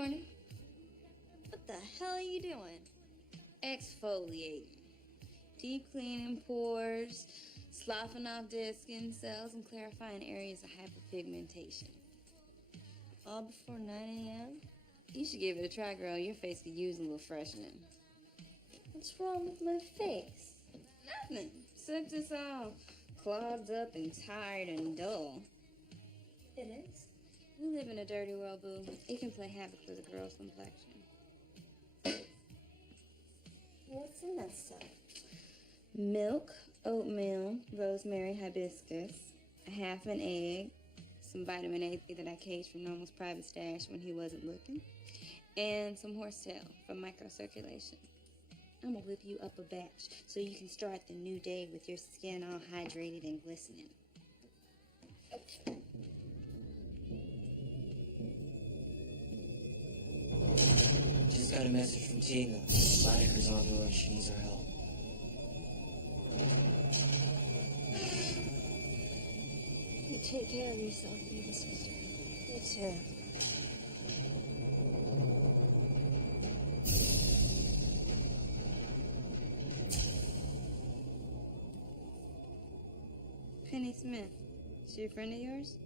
morning. What the hell are you doing? Exfoliating. Deep cleaning pores, sloughing off dead skin cells, and clarifying areas of hyperpigmentation. All before 9 a.m.? You should give it a try, girl. Your face could use a little freshening. What's wrong with my face? Nothing. Except it's all clogged up and tired and dull. It is? We live in a dirty world, boo. It can play havoc with a girl's complexion. What's in that stuff? Milk, oatmeal, rosemary, hibiscus, a half an egg, some vitamin A that I caged from Normal's private stash when he wasn't looking, and some horsetail for microcirculation. I'm gonna whip you up a batch so you can start the new day with your skin all hydrated and glistening. Okay. Just got a message from Tina. Monica's on the road. She needs our help. You take care of yourself, baby sister. You too. Penny Smith. She a friend of yours?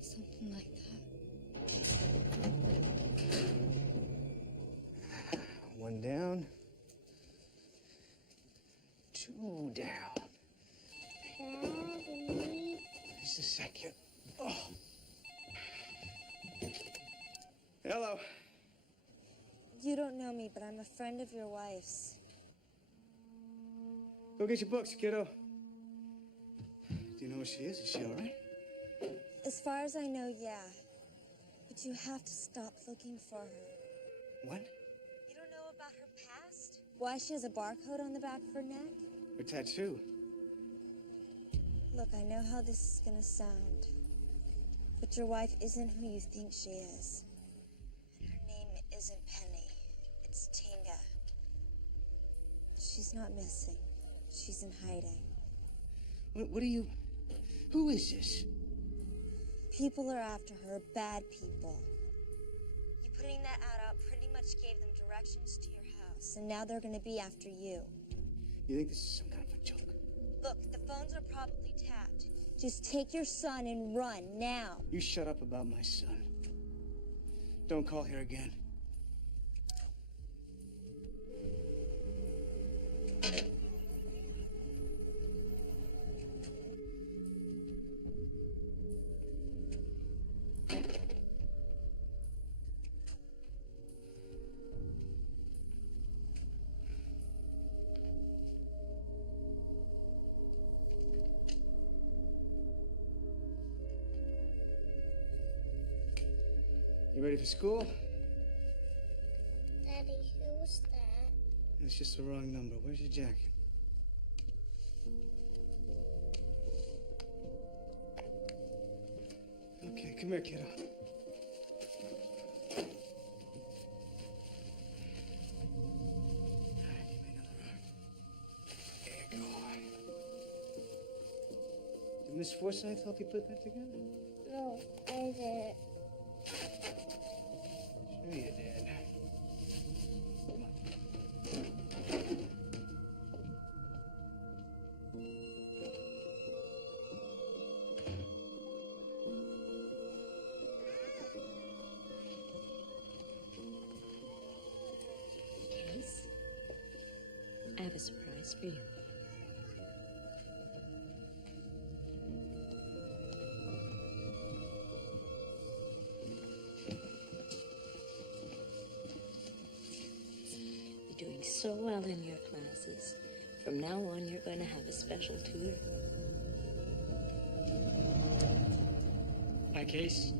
Something like that. One down. Two down. Daddy. Just a second. Oh. Hello. You don't know me, but I'm a friend of your wife's. Go get your books, kiddo. Do you know where she is? Is she all right? As far as I know, yeah. But you have to stop looking for her. What? You don't know about her past? Why she has a barcode on the back of her neck? Her tattoo. Look, I know how this is gonna sound. But your wife isn't who you think she is. And her name isn't Penny. It's Tinga. She's not missing. She's in hiding. What are you... Who is this? People are after her, bad people. You putting that ad out pretty much gave them directions to your house, and now they're gonna be after you. You think this is some kind of a joke? Look, the phones are probably tapped. Just take your son and run, now. You shut up about my son. Don't call here again. You ready for school? Daddy, who's that? It's just the wrong number. Where's your jacket? Okay, come here, kiddo. All right, give me another arm. There you go. Did Miss Forsythe help you put that together? No, I did. Sure you did. Come on. Yes? I have a surprise for you. Doing so well in your classes. From now on, you're going to have a special tutor. My case?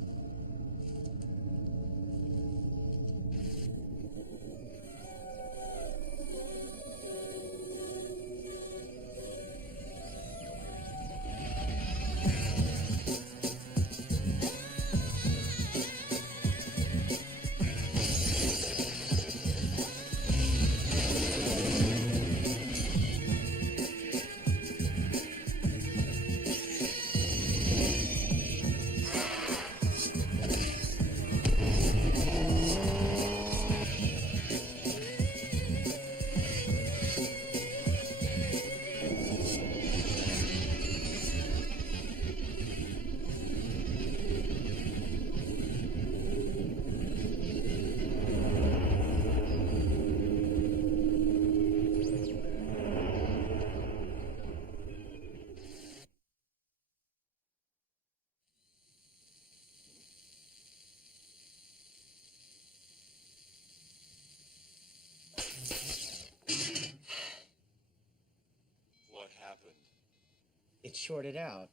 It's shorted out.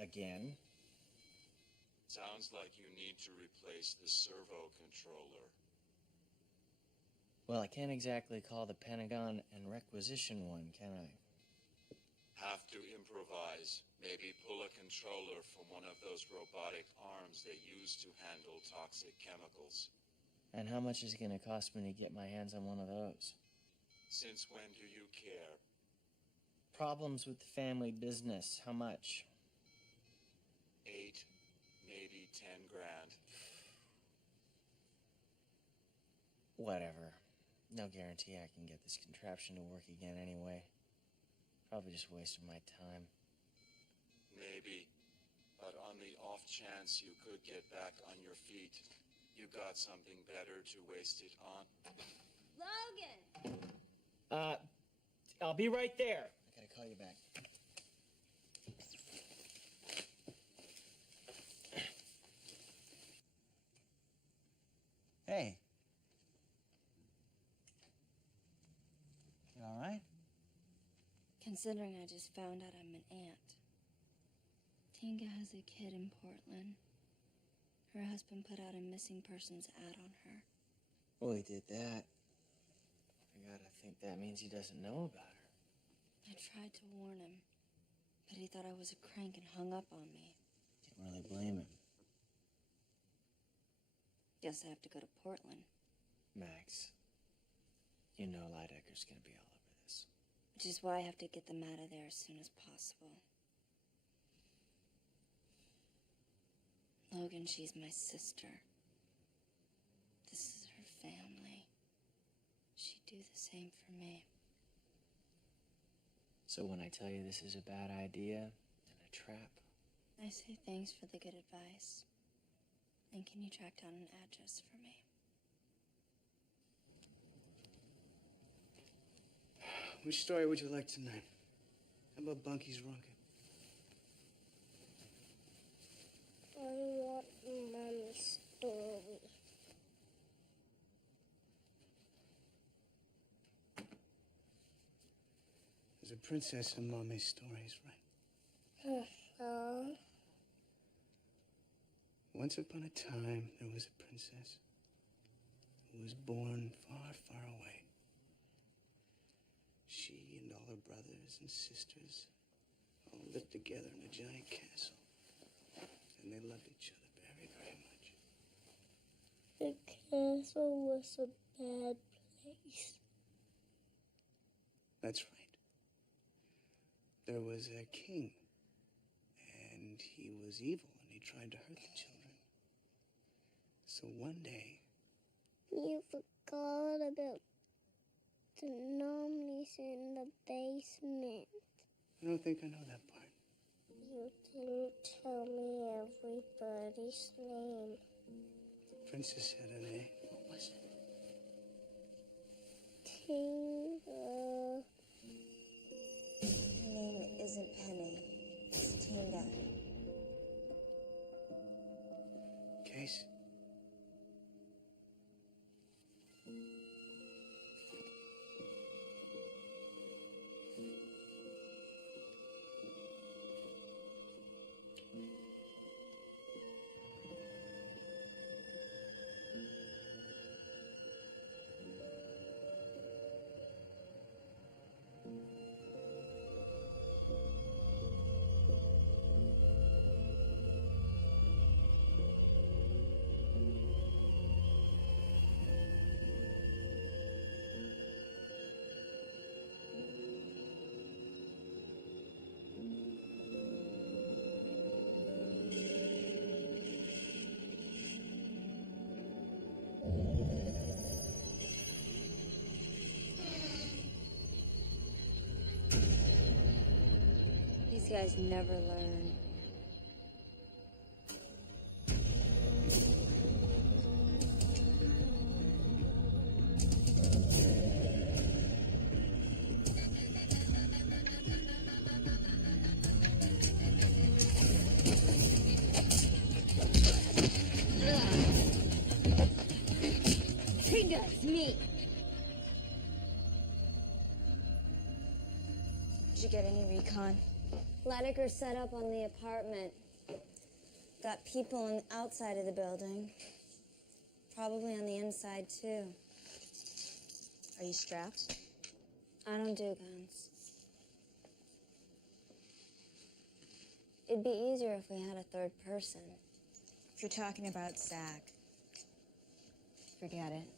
Again. Sounds like you need to replace the servo controller. Well, I can't exactly call the Pentagon and requisition one, can I? Have to improvise. Maybe pull a controller from one of those robotic arms they use to handle toxic chemicals. And how much is it going to cost me to get my hands on one of those? Since when do you care? Problems with the family business. How much? 8, maybe 10 grand. Whatever. No guarantee I can get this contraption to work again anyway. Probably just wasting my time. Maybe. But on the off chance you could get back on your feet, you got something better to waste it on? Logan! I'll be right there. I gotta call you back. Hey. You all right? Considering I just found out I'm an aunt. Tinga has a kid in Portland. Her husband put out a missing persons ad on her. Well, he did that. I gotta think that means he doesn't know about her. I tried to warn him, but he thought I was a crank and hung up on me. Can't really blame him. Guess I have to go to Portland. Max, you know Lydecker's gonna be all over this. Which is why I have to get them out of there as soon as possible. Logan, she's my sister. This is her family. She'd do the same for me. So when I tell you this is a bad idea and a trap, I say thanks for the good advice. And can you track down an address for me? Which story would you like tonight? How about Bunky's Rocket? I want Mommy's story. There's a princess in Mommy's stories, right? Uh-huh. Once upon a time, there was a princess who was born far, far away. She and all her brothers and sisters all lived together in a giant castle. And they loved each other very, very much. The castle was a bad place. That's right. There was a king, and he was evil, and he tried to hurt the children. So one day... You forgot about the nominees in the basement. I don't think I know that part. You didn't tell me everybody's name. The princess had a name. What was it? Tinga. Her name isn't Penny. It's Tinga. Case? These guys never learn. Tinga, it's me. Did you get any recon? Lydecker set up on the apartment. Got people on the outside of the building. Probably on the inside, too. Are you strapped? I don't do guns. It'd be easier if we had a third person. If you're talking about Zach, forget it.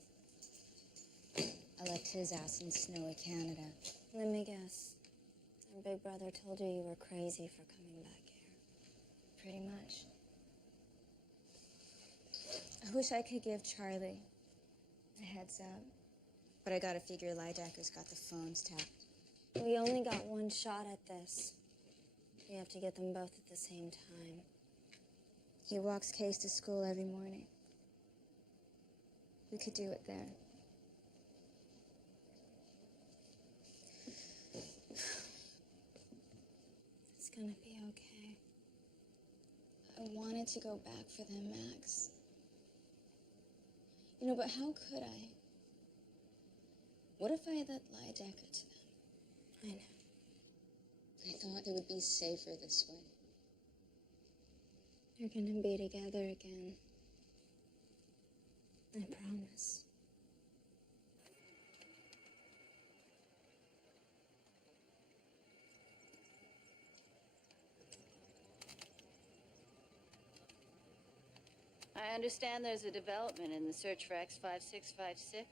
I left his ass in snowy Canada. Let me guess. Your big brother told you you were crazy for coming back here. Pretty much. I wish I could give Charlie a heads up, but I gotta figure Lydecker's got the phones tapped. We only got one shot at this. We have to get them both at the same time. He walks Case to school every morning. We could do it there. It's gonna be okay. I wanted to go back for them, Max. You know, but how could I? What if I let Lydecker to them? I know. I thought they would be safer this way. They're gonna be together again. I promise. I understand there's a development in the search for X5656.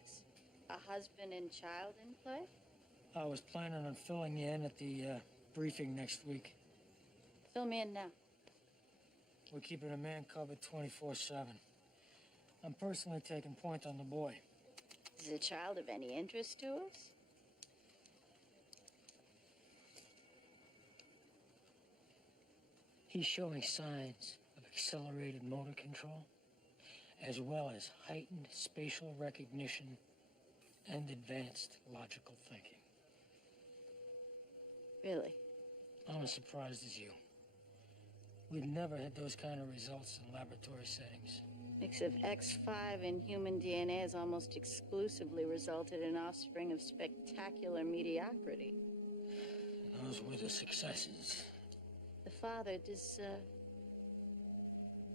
A husband and child in play? I was planning on filling you in at the briefing next week. Fill me in now. We're keeping a man covered 24/7. I'm personally taking point on the boy. Is the child of any interest to us? He's showing signs of accelerated motor control, as well as heightened spatial recognition and advanced logical thinking. Really? I'm as surprised as you. We've never had those kind of results in laboratory settings. Mix of X5 and human DNA has almost exclusively resulted in offspring of spectacular mediocrity. Those were the successes. The father, does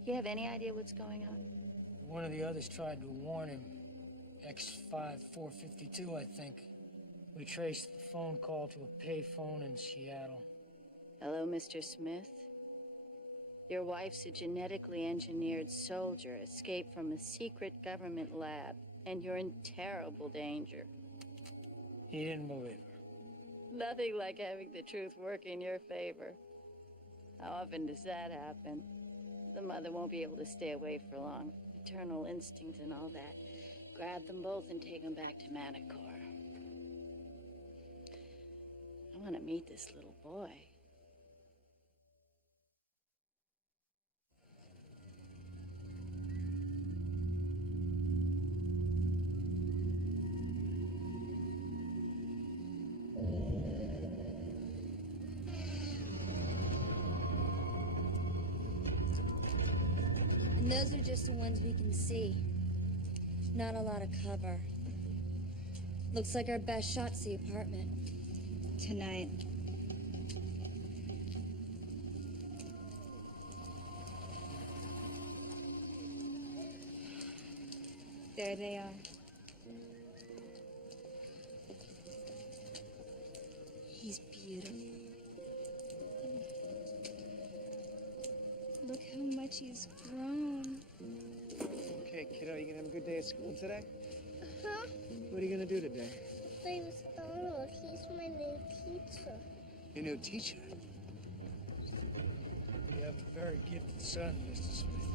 he have any idea what's going on? One of the others tried to warn him. X5452, I think. We traced the phone call to a payphone in Seattle. Hello, Mr. Smith. Your wife's a genetically engineered soldier, escaped from a secret government lab, and you're in terrible danger. He didn't believe her. Nothing like having the truth work in your favor. How often does that happen? The mother won't be able to stay away for long. Maternal instinct and all that. Grab them both and take them back to Manticore. I want to meet this little boy. And those are just the ones we can see. Not a lot of cover. Looks like our best shot's the apartment. Tonight. There they are. He's beautiful. Look how much he's grown. Okay, kiddo, you gonna have a good day at school today? Huh? What are you gonna do today? Play with Donald. He's my new teacher. Your new teacher? You have a very gifted son, Mr. Smith.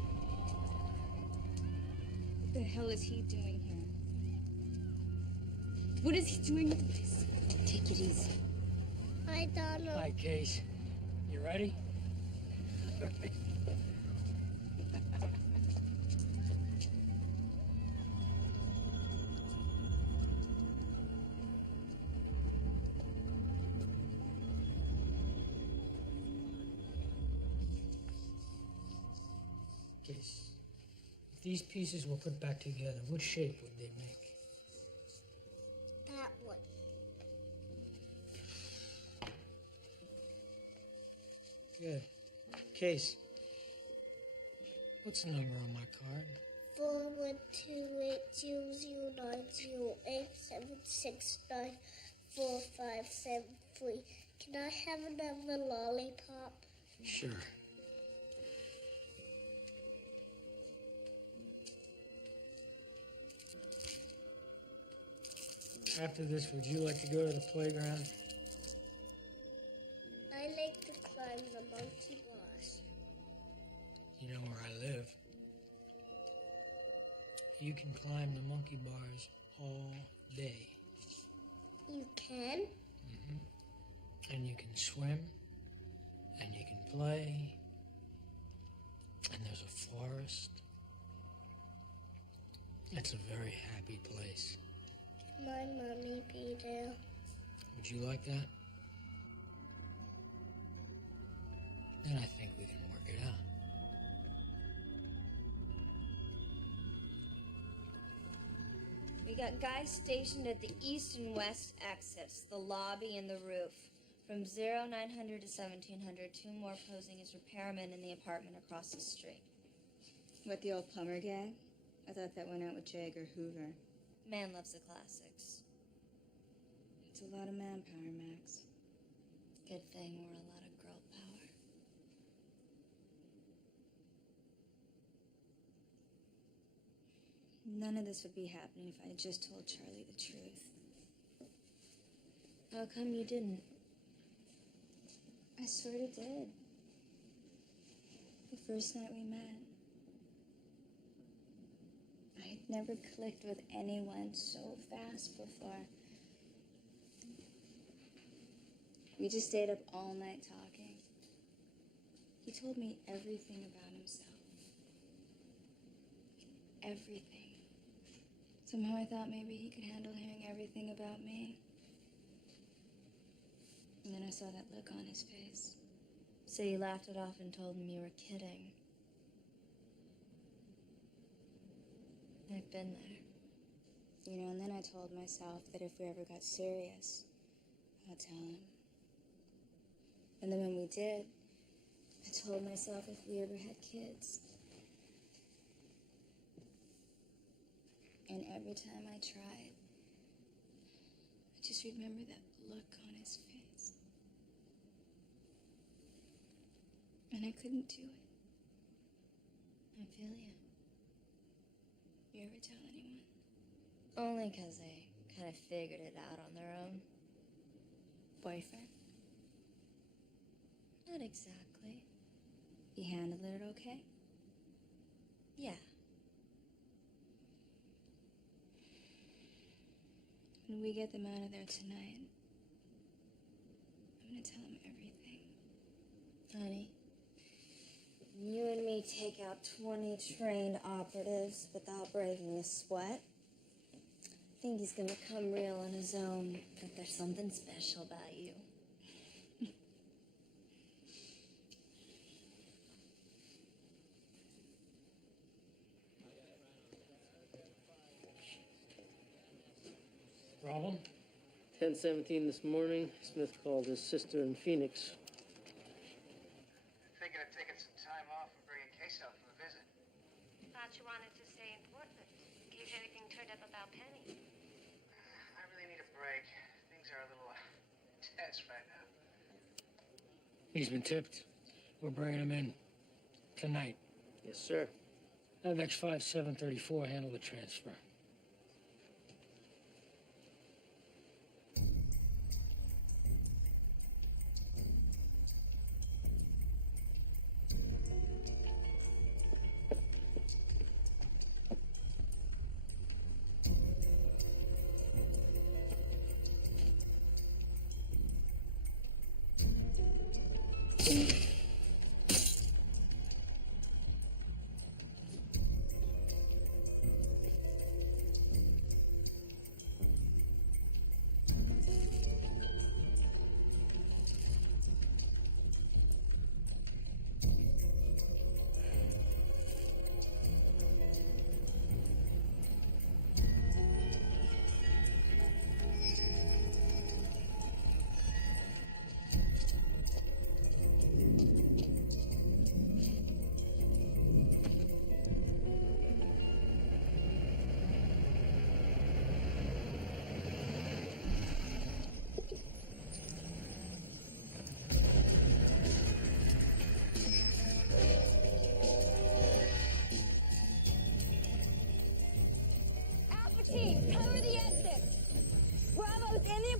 What the hell is he doing here? What is he doing with this? Take it easy. Hi, Donald. Hi, Case. You ready? Case, if these pieces were put back together, what shape would they make? That one. Good. Case. What's the number on my card? 412-800-8769-4573. Can I have another lollipop? Sure. After this, would you like to go to the playground? I like to climb the monkey bars. You know where I live. You can climb the monkey bars all day. You can? And you can swim, and you can play, and there's a forest. It's a very happy place. Can my mommy be there? Would you like that? Then I think we can work it out. We got guys stationed at the east and west exits, the lobby and the roof. From 0900 to 1700, 2 more posing as repairmen in the apartment across the street. What, the old plumber gag? I thought that went out with Jag or Hoover. Man loves the classics. It's a lot of manpower, Max. Good thing we're a lot of girl power. None of this would be happening if I had just told Charlie the truth. How come you didn't? I sort of did. The first night we met. I had never clicked with anyone so fast before. We just stayed up all night talking. He told me everything about himself. Everything. Somehow I thought maybe he could handle hearing everything about me. And then I saw that look on his face. So you laughed it off and told him you were kidding. I've been there. You know, and then I told myself that if we ever got serious, I'd tell him. And then when we did, I told myself if we ever had kids. And every time I tried, I just remember that look on his face. And I couldn't do it. I feel you. You ever tell anyone? Only 'cause they kind of figured it out on their own. Boyfriend? Not exactly. He handled it okay? Yeah. When we get them out of there tonight, I'm gonna tell him everything. Honey, you and me take out 20 trained operatives without breaking a sweat. I think he's gonna come real on his own, that there's something special about you. Problem? 10:17 this morning, Smith called his sister in Phoenix. Thinking of taking some time off and bringing Case out for a visit. Thought you wanted to stay in Portland, in case anything turned up about Penny. I really need a break. Things are a little tense right now. He's been tipped. We're bringing him in tonight. Yes, sir. Have X5734 handle the transfer.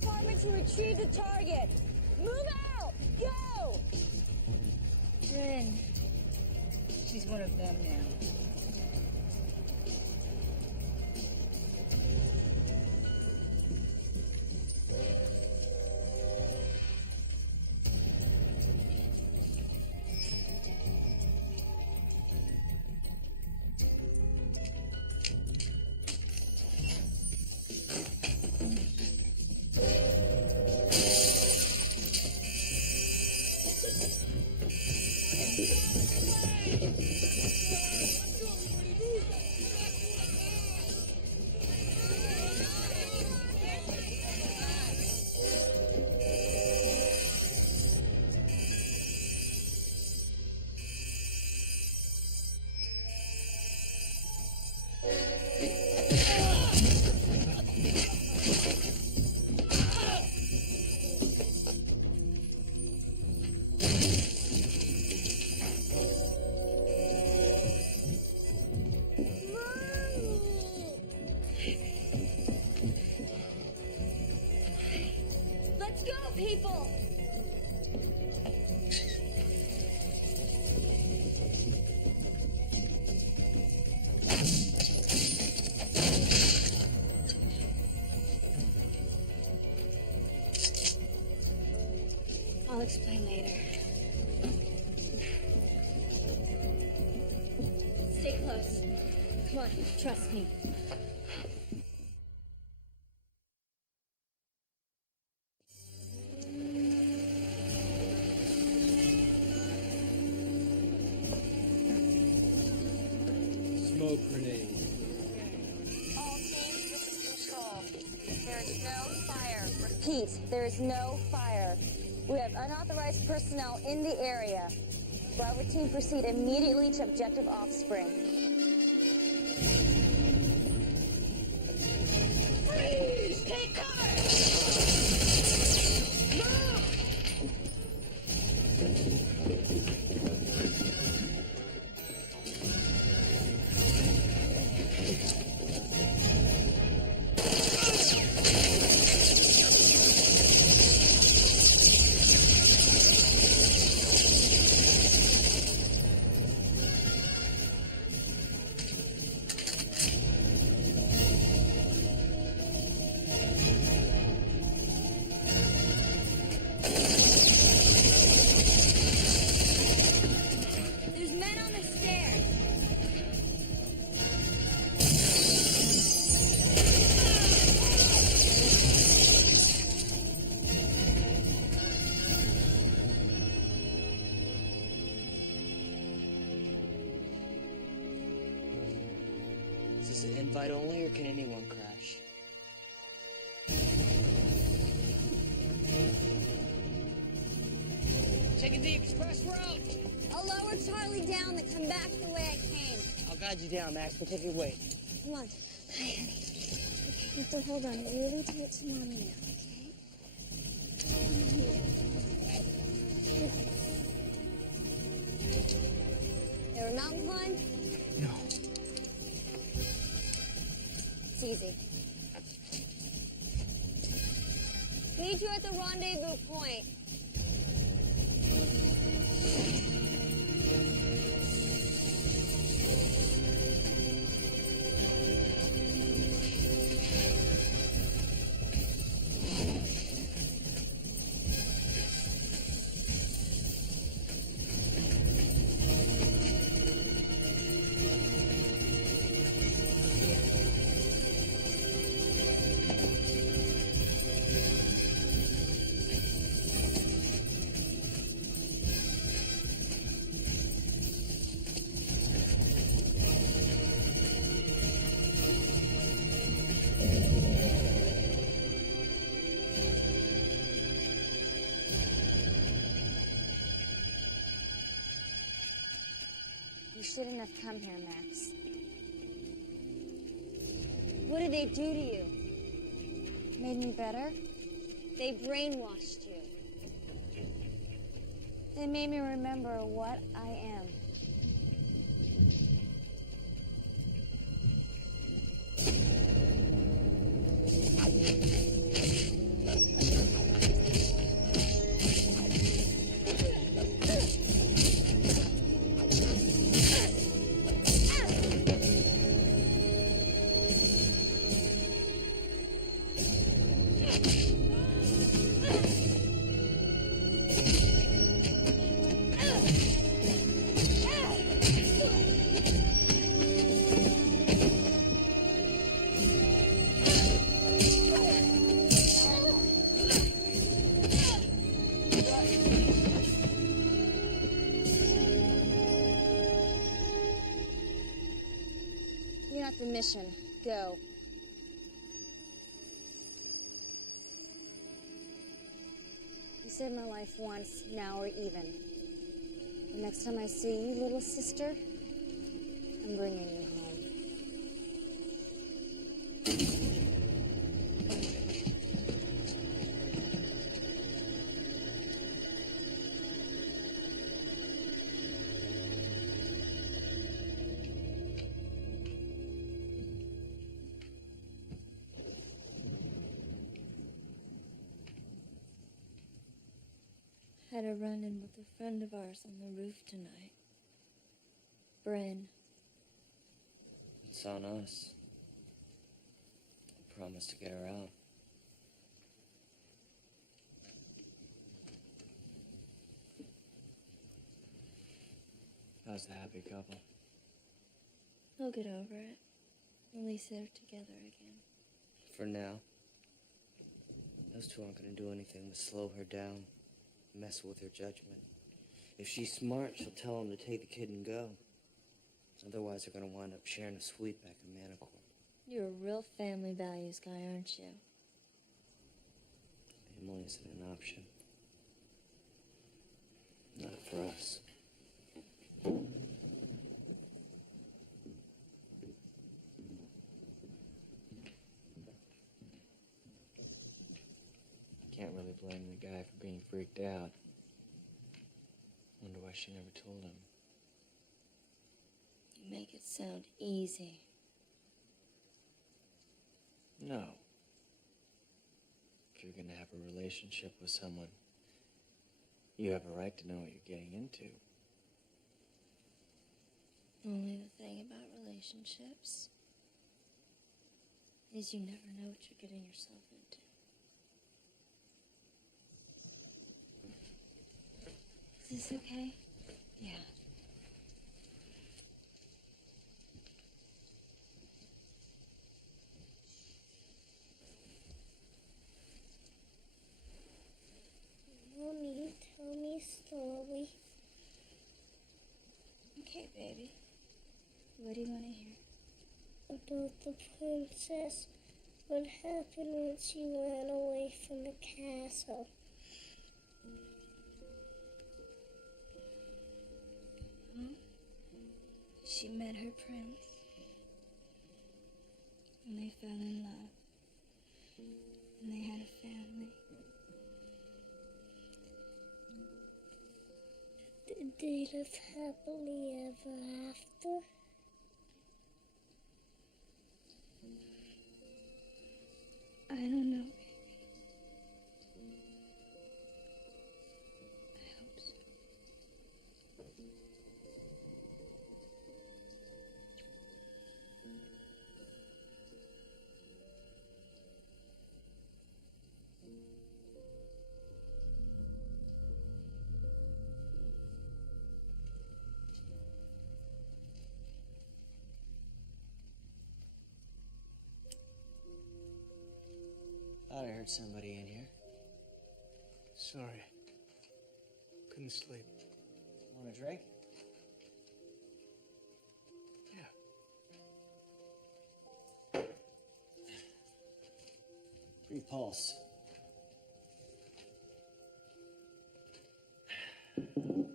department to retrieve the target. Move out! Go! Rin. She's one of them now. Let's go, people! I'll explain later. Stay close. Come on, trust me. Smoke grenade. All teams, this is Control. There is no fire. Repeat, there is no fire. We have unauthorized personnel in the area. Bravo team, proceed immediately to objective Offspring. Freeze! Take cover! Move! There's men on the stairs. Is this an invite only, or can anyone crash? Taking the express route. I'll lower Charlie down and come back the way I came. I'll guide you down, Max. We'll take your weight. Come on. Hi, honey. Okay, you have to hold on really tight to Mommy now, okay? There a mountain climb? No. It's easy. Meet you at the rendezvous point. You shouldn't have come here, Max. What did they do to you? Made me better. They brainwashed you. They made me remember what I am. position. Go. You saved my life once, now we're even. The next time I see you, little sister, I'm bringing you home. Had a run-in with a friend of ours on the roof tonight. Bryn. It's on us. I promised to get her out. How's the happy couple? They'll get over it. At least they're together again. For now. Those two aren't gonna do anything but slow her down, mess with her judgment. If she's smart, she'll tell them to take the kid and go. Otherwise, they're gonna wind up sharing a suite back in Manicourt. You're a real family values guy, aren't you? Family isn't an option. Not for us. Can't really blame the guy for being freaked out. Wonder why she never told him. You make it sound easy. No. If you're gonna have a relationship with someone, you have a right to know what you're getting into. Only the thing about relationships is you never know what you're getting yourself into. Is this okay? Yeah. Mommy, tell me a story. Okay, baby. What do you want to hear? About the princess. What happened when she ran away from the castle? Well, she met her prince. And they fell in love. And they had a family. Did they live happily ever after? I don't know, baby. I hope so. Thought I heard somebody in here. Sorry. Couldn't sleep. Want a drink? Yeah. Free pulse.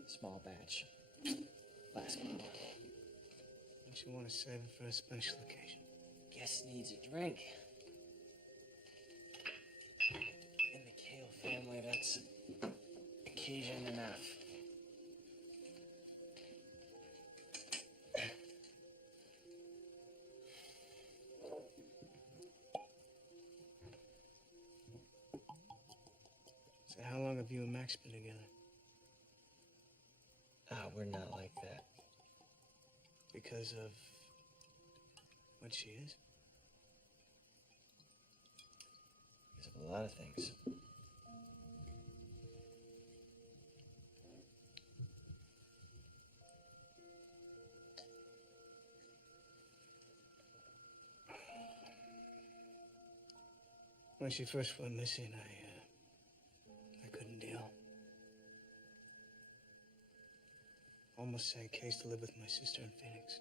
Small batch. Last bottle. Don't you want to save it for a special occasion? Guest needs a drink. In the Kale family, that's occasion enough. So how long have you and Max been together? We're not like that. Because of what she is? Because of a lot of things. When she first went missing, I couldn't deal. Almost sent Case to live with my sister in Phoenix.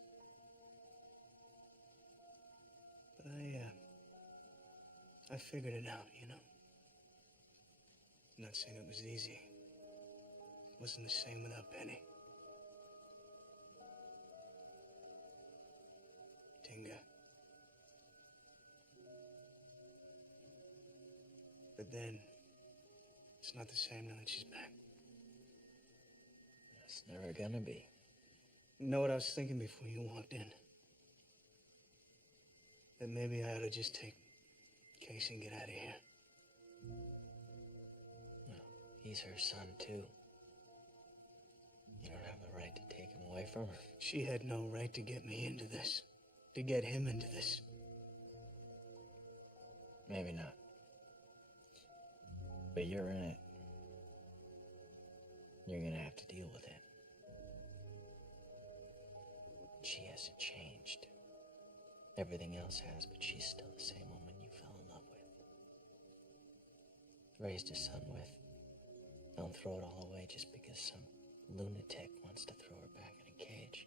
I figured it out, you know? I'm not saying it was easy. It wasn't the same without Penny. Tinga. But then, it's not the same now that she's back. It's never gonna be. You know what I was thinking before you walked in? That maybe I ought to just take Casey and get out of here. Well, he's her son, too. You don't have the right to take him away from her. She had no right to get me into this. To get him into this. Maybe not. But you're in it. You're gonna have to deal with it. She hasn't changed. Everything else has, but she's still the same woman you fell in love with. Raised a son with. Don't throw it all away just because some lunatic wants to throw her back in a cage.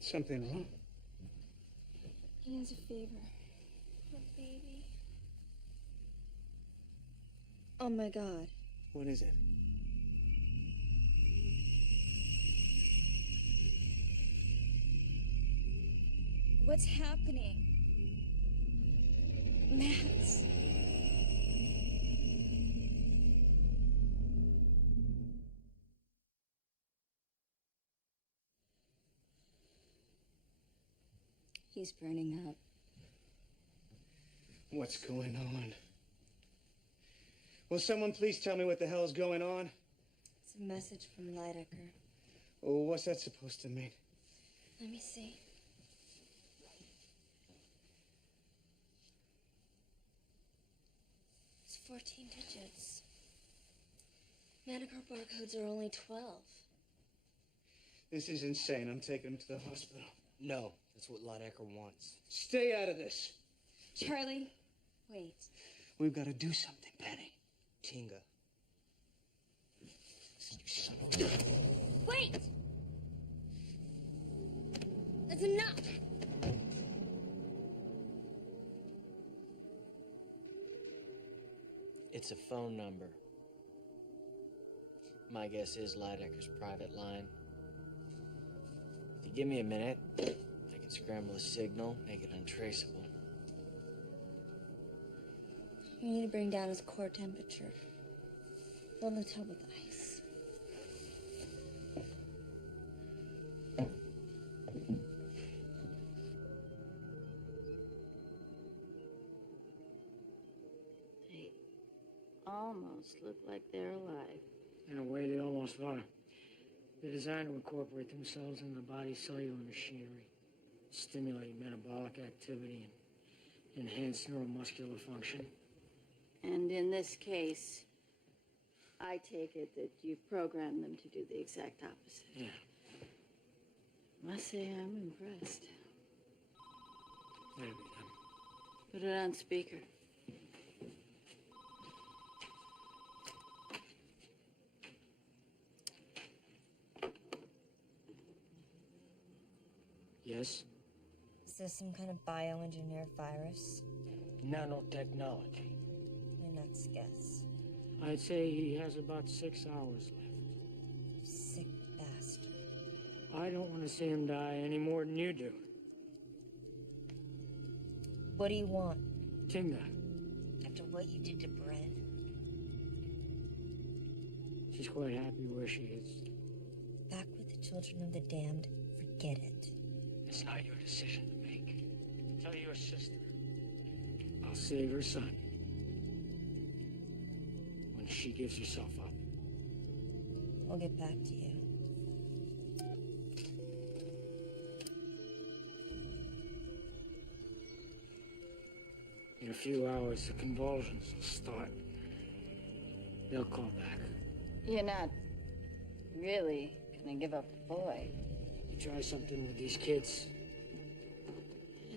Something wrong? He has a fever. Poor baby. Oh my God. What is it? What's happening? Max. He's burning up. What's going on? Will someone please tell me what the hell's going on? It's a message from Lydecker. Oh, what's that supposed to mean? Let me see. It's 14 digits. Manacor barcodes are only 12. This is insane. I'm taking him to the hospital. No, that's what Lydecker wants. Stay out of this. Charlie, wait. We've got to do something, Penny. Tinga. You son of a... Wait! That's enough! It's a phone number. My guess is Lydecker's private line. If you give me a minute, I can scramble a signal, make it untraceable. We need to bring down his core temperature. Fill the tub with ice. They almost look like they're alive. In a way, they almost are. They're designed to incorporate themselves into the body's cellular machinery, stimulate metabolic activity, and enhance neuromuscular function. And in this case, I take it that you've programmed them to do the exact opposite. Yeah. Must say I'm impressed. Maybe. Put it on speaker. Yes? Is this some kind of bioengineered virus? Nanotechnology. My nuts guess. I'd say he has about 6 hours left. Sick bastard. I don't want to see him die any more than you do. What do you want? Tinga. After what you did to Brent? She's quite happy where she is. Back with the children of the damned, forget it. It's not your decision to make. Tell your sister. I'll save her son. When she gives herself up. I'll get back to you. In a few hours, the convulsions will start. They'll call back. You're not really gonna give up the boy. You try something with these kids,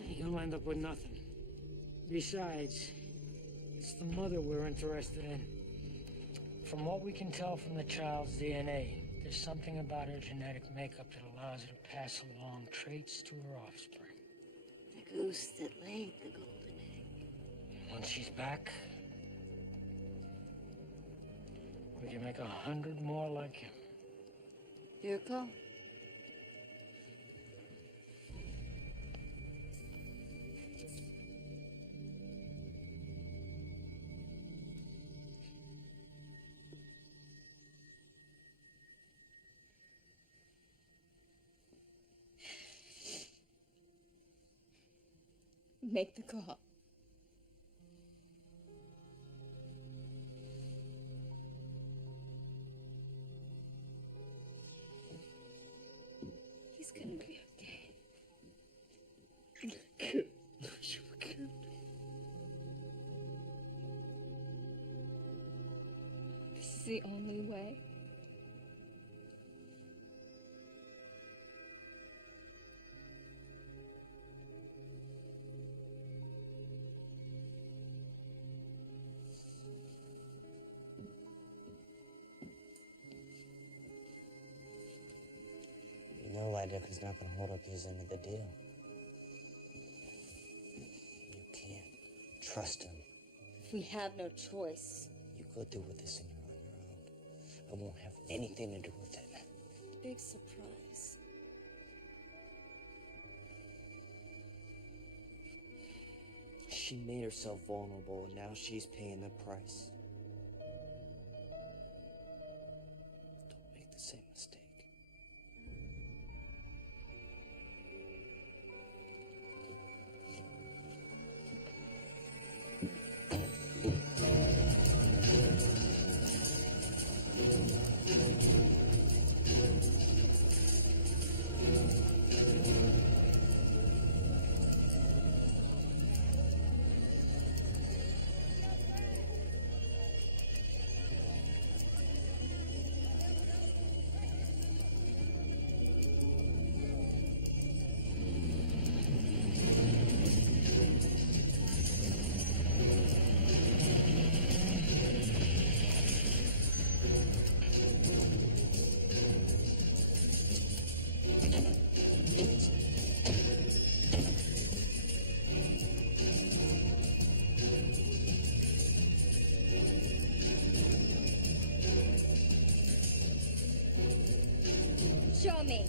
you'll end up with nothing. Besides, it's the mother we're interested in. From what we can tell from the child's DNA, There's something about her genetic makeup that allows her to pass along traits to her offspring. The goose that laid the golden egg. Once she's back, we can make 100 more like him. Your call. Make the call. He's gonna be okay. I can't let you forget me. This is the only way. You know Lydeco's not gonna hold up his end of the deal. You can't trust him. We have no choice. You go deal with this on your own. I won't have anything to do with it. Big surprise. She made herself vulnerable, and now she's paying the price. Don't make the same mistake. Show me.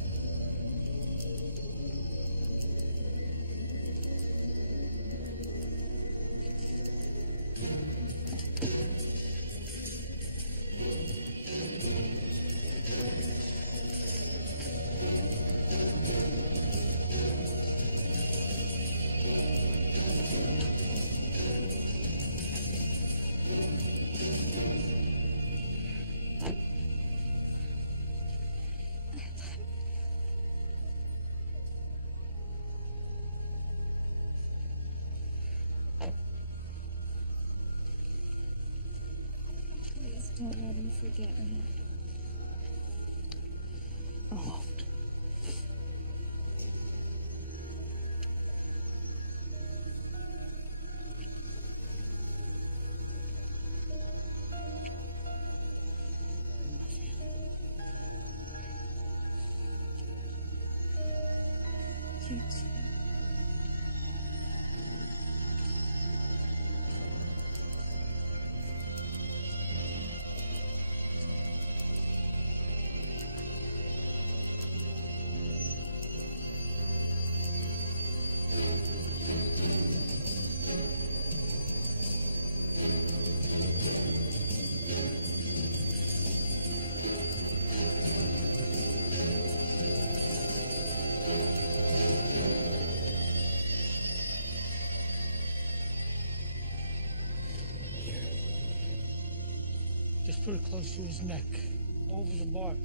Please don't let him forget me. I won't. You too. Just put it close to his neck, over the bark.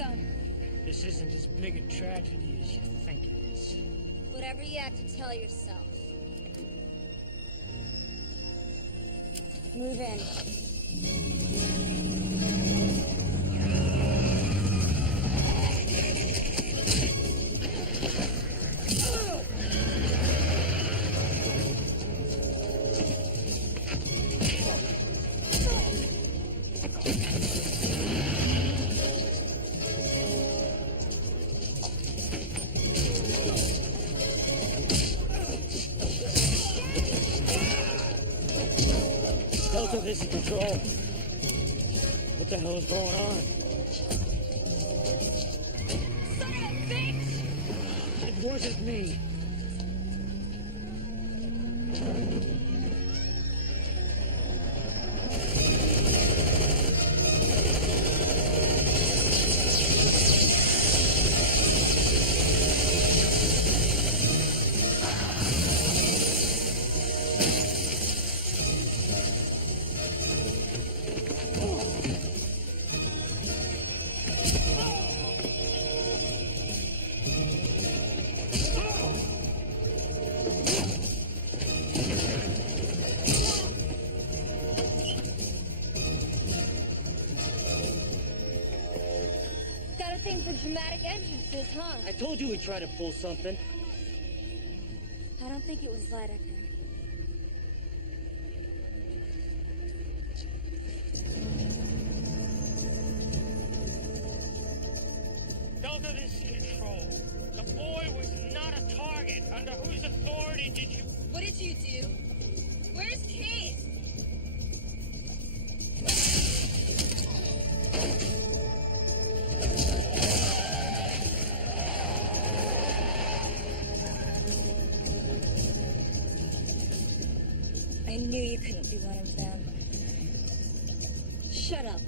go. This isn't as big a tragedy as you think it is. Whatever you have to tell yourself. Move in. Delta, this is Control. What the hell is going on? Son of a bitch! It wasn't me. Got a thing for dramatic entrances, huh? I told you we'd try to pull something. I don't think it was Lydecker. Delta, this is Control. The boy was not a target. Under whose authority did you... What did you do? Where's Kate? I knew you couldn't be one of them. Shut up.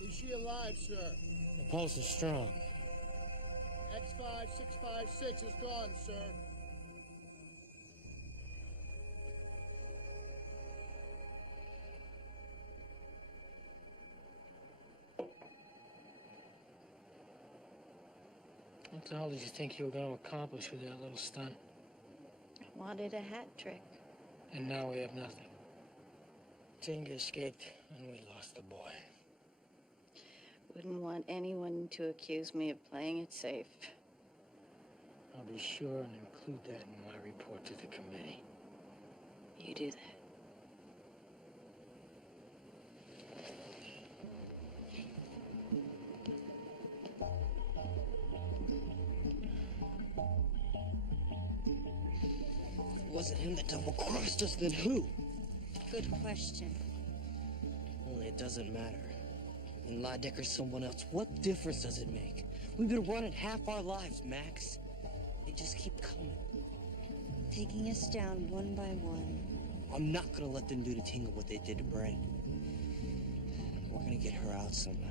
Is she alive, sir? The pulse is strong. X5656 is gone, sir. What the hell did you think you were going to accomplish with that little stunt? Wanted a hat trick. And now we have nothing. Tinga escaped, and we lost the boy. Wouldn't want anyone to accuse me of playing it safe. I'll be sure and include that in my report to the committee. You do that. If it wasn't him that double-crossed us, then who? Good question. Well, it doesn't matter. In Lydecker's someone else, what difference does it make? We've been running half our lives, Max. They just keep coming. Taking us down one by one. I'm not gonna let them do to Tinga what they did to Brent. We're gonna get her out somehow.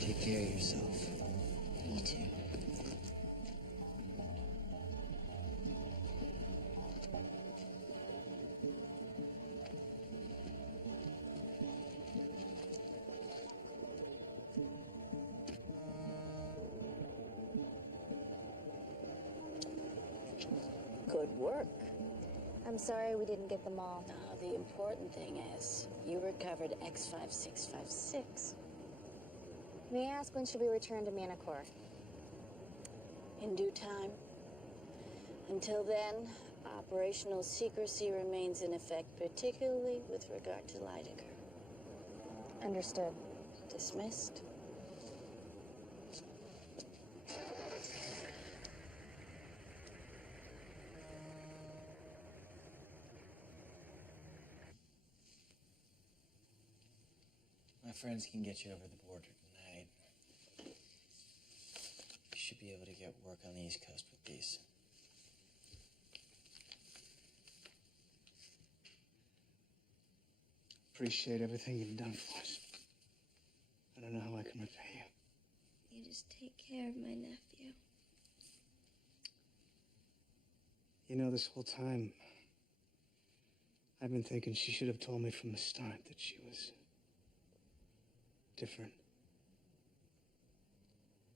Take care of yourself. You too. Good work. I'm sorry we didn't get them all. Now, the important thing is, you recovered X5656. May I ask, when should we return to Manticore? In due time. Until then, operational secrecy remains in effect, particularly with regard to Lydecker. Understood. friends can get you over the border tonight. You should be able to get work on the East Coast with these. Appreciate everything you've done for us. I don't know how I can repay you. You just take care of my nephew. You know, this whole time, I've been thinking she should have told me from the start that she was different.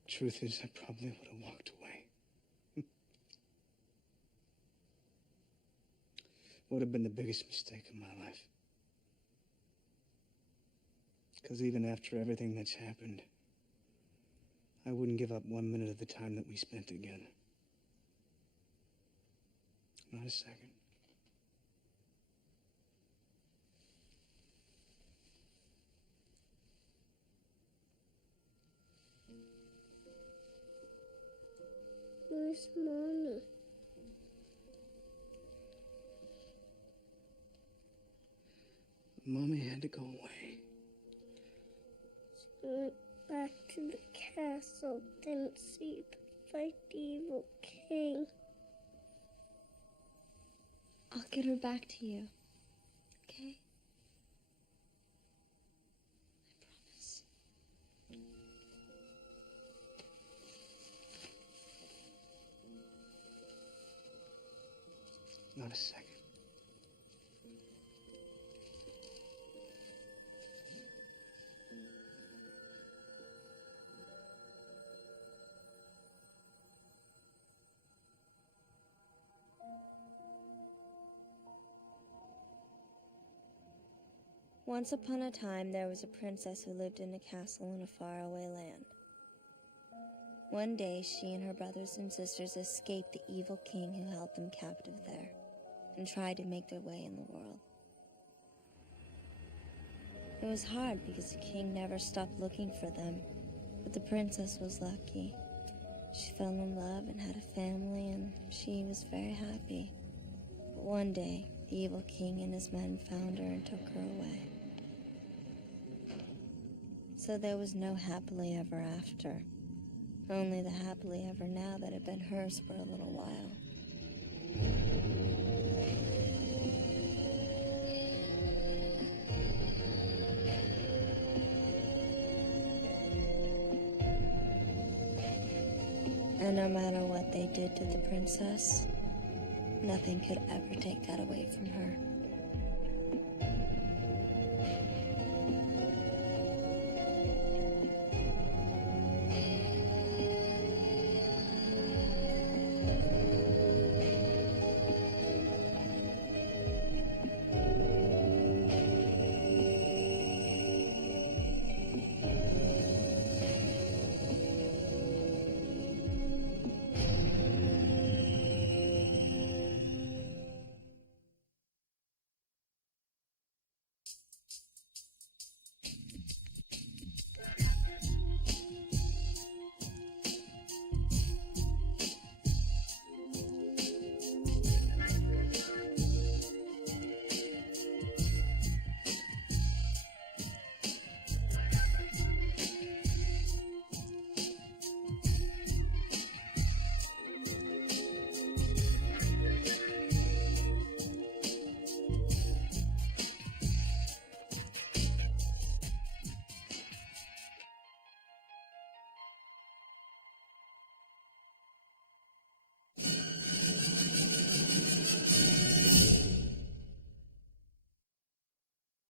Truth is, I probably would have walked away. Would have been the biggest mistake of my life. Because even after everything that's happened, I wouldn't give up 1 minute of the time that we spent together. Not a second. Where's Mommy? Mommy had to go away. She went back to the castle, didn't see you fight the evil king. I'll get her back to you. Okay? I promise. Not a second. Once upon a time, there was a princess who lived in a castle in a faraway land. One day, she and her brothers and sisters escaped the evil king who held them captive there and tried to make their way in the world. It was hard because the king never stopped looking for them, but the princess was lucky. She fell in love and had a family, and she was very happy. But one day, the evil king and his men found her and took her away. So there was no happily ever after. Only the happily ever now that had been hers for a little while. And no matter what they did to the princess, nothing could ever take that away from her.